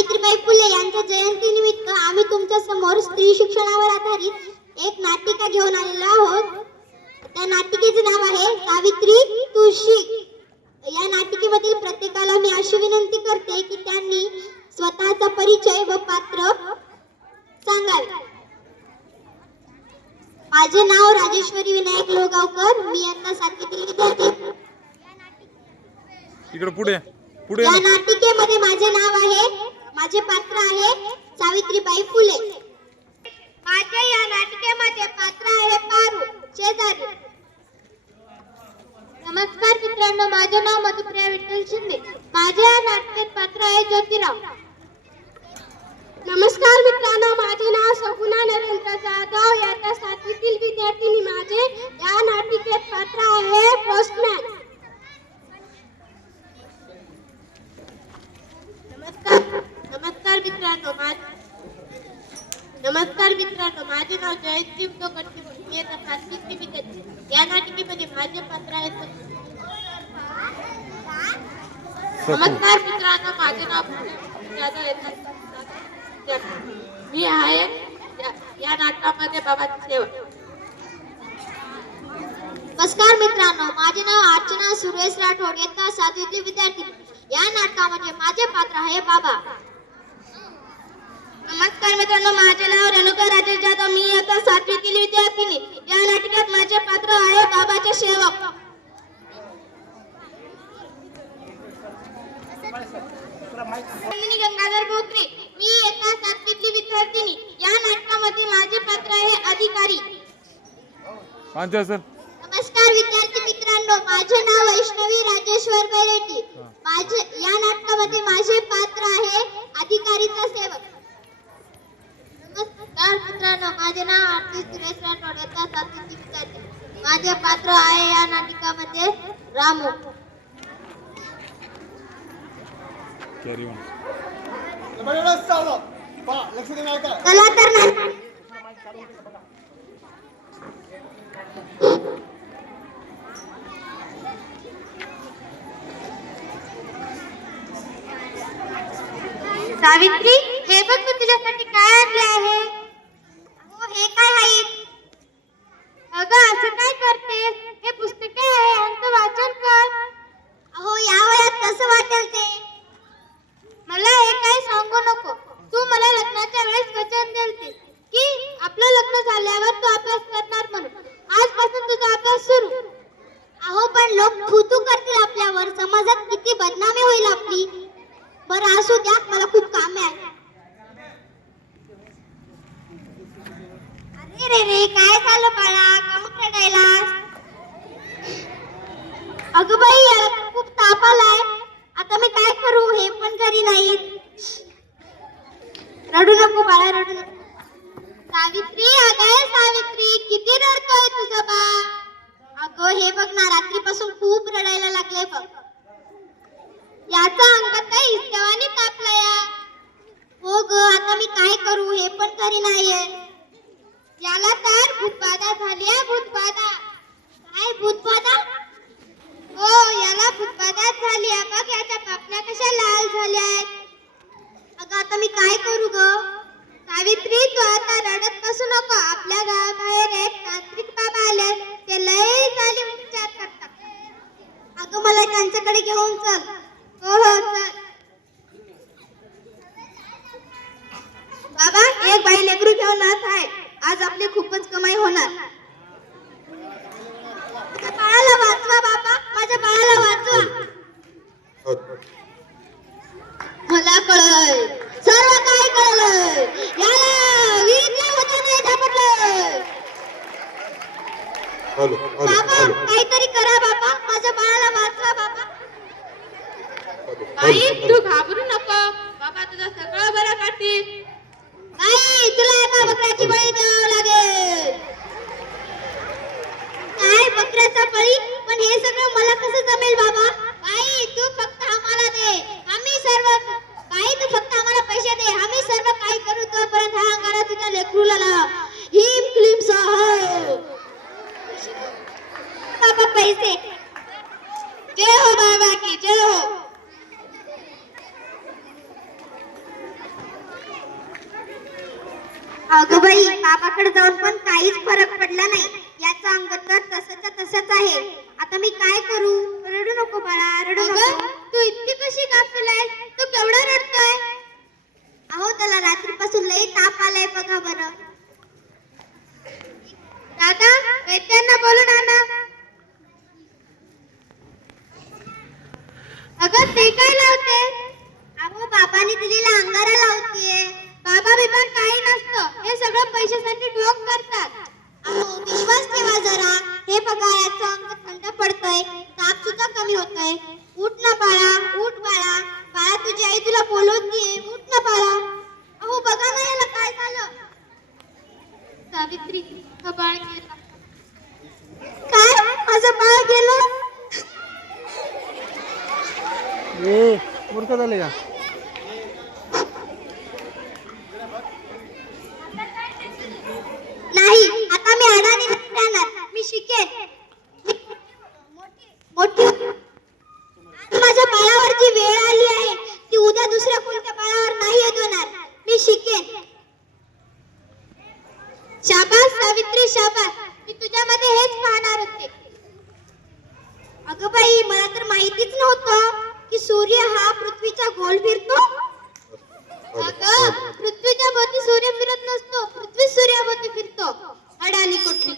सावित्रीबाई फुले यांच्या जयंतीनिमित्त आम्ही तुमच्या समोर स्त्री शिक्षणावर आधारित एक नाटिका घेऊन आलेलो आहोत. त्या नाटिकेचे नाव आहे सावित्री तू शिक. या नाटिकेमधील प्रत्येकाला मी अशी विनंती करते की त्यांनी स्वतःचा परिचय व पात्र सांगावे. माझे नाव राजेश्वरी विनायक लोहगावकर. मी आता 7वीतील विद्यार्थी. इकडे पुढे पुढे या नाटिकेमध्ये माझे नाव आहे, माझे पात्र आहे सावित्रीबाई फुले. माझे या नाटिकेमध्ये पात्र आहे पारू शेजारी. नमस्कार मित्रांनो, माझे नाव मधुप्रिया विठ्ठल शिंदे. माझे या नाटकात पात्र आहे ज्योतिराव. नमस्कार मित्रांनो, माझे नाव सगुणा नरेंद्र जाधव. याच्या 7वीतील विद्यार्थिनी. माझे या नाटिकेत पात्र आहे पोस्टमॅन. नमस्कार मित्रांनो, माझे नाव जयंती कटके. मी आता 7वीतील विद्यार्थी. या नाटिकेमध्ये माझे पात्र आहे. नमस्कार मित्रांनो, माझे नाव मी आहे या नाटकामध्ये बाबाची सेवा. नमस्कार मित्रांनो, माझे नाव अर्चना सुरेश राठोड. इयत्ता 7वीतील विद्यार्थी. या नाटकामध्ये माझे पात्र आहे बाबा. नमस्कार मित्रांनो, माझे नाव रेणुका राजेश जाधव. मी इयत्ता 7वीतील विद्यार्थिनी. या नाटकात माझे पात्र आहे बाबाचे सेवक. गंगाधर भोकरे. मी इयत्ता 7वीतील विद्यार्थिनी. या नाटकामध्ये माझे पात्र आहे अधिकारी. नमस्कार विद्यार्थी मित्रांनो, माझे नाव वैष्णवी राजेश्वर बैरेटी. या नाटकामध्ये माझे पात्र आहे अधिकारीचा सेवक. नमस्कार मित्रांनो, माझे नाव आरती सुरेश राठोड. इयत्ता 7वीतील विद्यार्थी. माझे पात्र आहे या नाटकामध्ये रामू. चला तर सावित्री, हे बघ तू तुझ्यासाठी काय आणले आहे. हे काय आहे. अगं असं काय करतेस. हे पुस्तके आहे, यांचं वाचन कर. अहो या वयात कसं वाटेल ते. मला हे काय सांगू नको. तू मला लग्नाच्या वेळेस वचन दिलते की आपलं लग्न झाल्यावर तू अभ्यास करणार म्हणून. आजपासून तुझा अभ्यास सुरू. अहो पण लोक थुतू करतील आपल्यावर. समाजात किती बदनामी होईल आपली. बरं असू द्या, मला खूप काम आहे. अरे रे काय झालं बाळा, का रडायलास. अगं बाई याला खूप ताप आलाय. आता मी काय करू. हे पण घरी नाही. रडू नको बाळा, रडू नको. सावित्री, अगं सावित्री, किती रडतोय तुझं बा. अगं हे बघ ना, रात्रीपासून खूप रडायला लागले बघ. याचा अंगात काही हिसक्यावाने तापला या. हो ग, आता मी काय करू. हे पण घरी नाहीये. याला तर भूतबाधा झाली आहे. भूतबाधा. काय भूतबाधा. हो याला भूतबाधा झाली आहे बघ. याच्या पापण्या कशा लाल झाल्या आहेत. अगं आता मी काय करू ग. सावित्री, तू आता रडत बसू नको. आपल्या गावाबाहेर एक तांत्रिक बाबा आले. ते लय झाली उपचार करतात. अगं मला त्यांच्याकडे घेऊन चल. हो हो चल. बाबा, एक बाई लेकरू घेऊन आहे. आज आपली खूपच कमाई होणार. माझ्या बाळाला वाचवा बाबा, माझ्या बाळाला वाचवा. मला कळलंय, सर्व काय कळलंय. याला विहिरीतल्या होत्याने झापडलंय. बाबा काहीतरी करा बाबा, माझ्या बाळाला वाचवा बाबा. बाई तू घाबरू नको. बाबा तुझं सगळं बरं करतील. नाही, तुला एका बकऱ्याची बळी द्यावं लागेल. काय बकऱ्याचा बळी. पण हे सगळं मला कसं जमेल बाबा. बाई तू फक्त आम्हाला दे. आम्ही सर्व. बाई तू फक्त आम्हाला पैसे दे. आम्ही सर्व काय करू. तोपर्यंत हा अंगारा तुझ्या लेकरूला लाव. हिम क्लीम स्वाहा. बाबा पैसे. जय हो बाबा की जय हो. अगं बाई, बाबाकडे जाऊन पण काहीच फरक पडला नाही. याचं अंग तर तसंच्या तसंच आहे. आता मी काय करू? रडू नको बाळा, रडू नको. तू इतकी कशी गाफील आहे? तू केवढा रडतोय? अहो, त्याला रात्रीपासून लई ताप आलाय बघा बरं. दादा, वैद्यांना बोलून आणा. अगं, ते काय लावते? अहो, बाबांनी दिलेला अंगारा लावतीये. बाबा बिबा काही नसतं, हे सगळं पैशासाठी ढोंग करतात. अहो, विश्वास ठेवा जरा. हे बघा, याचं अंग थंड पडतंय, ताप सुद्धा कमी होतोय. उठ ना बाळा, उठ बाळा. बाळा, तुझी आई तुला बोलवतीये, उठ ना बाळा. अहो, बघा ना याला काय झालं. सावित्री, हा बाळ गेला. काय? माझं बाळ गेलं? ए मूर्ख झाले का? नाही, आता मी अडाणी नाही राहणार. मी शिकेन. मोठी आज माझ्या बाळावरची वेळ आली आहे, ती उद्या दुसऱ्या कोणत्या बाळावर नाही येत होणार. मी शिकेन. शाबास सावित्री, शाबास. मी तुझ्यामध्ये हेच पाहणार होते. अगं बाई, मला तर माहितीच नव्हतं की सूर्य हा पृथ्वीचा गोल फिरतो. अगं, पृथ्वीच्या भोवती सूर्य फिरत नसतो, पृथ्वी सूर्याभोवती फिरतो. अडाणी कुठली.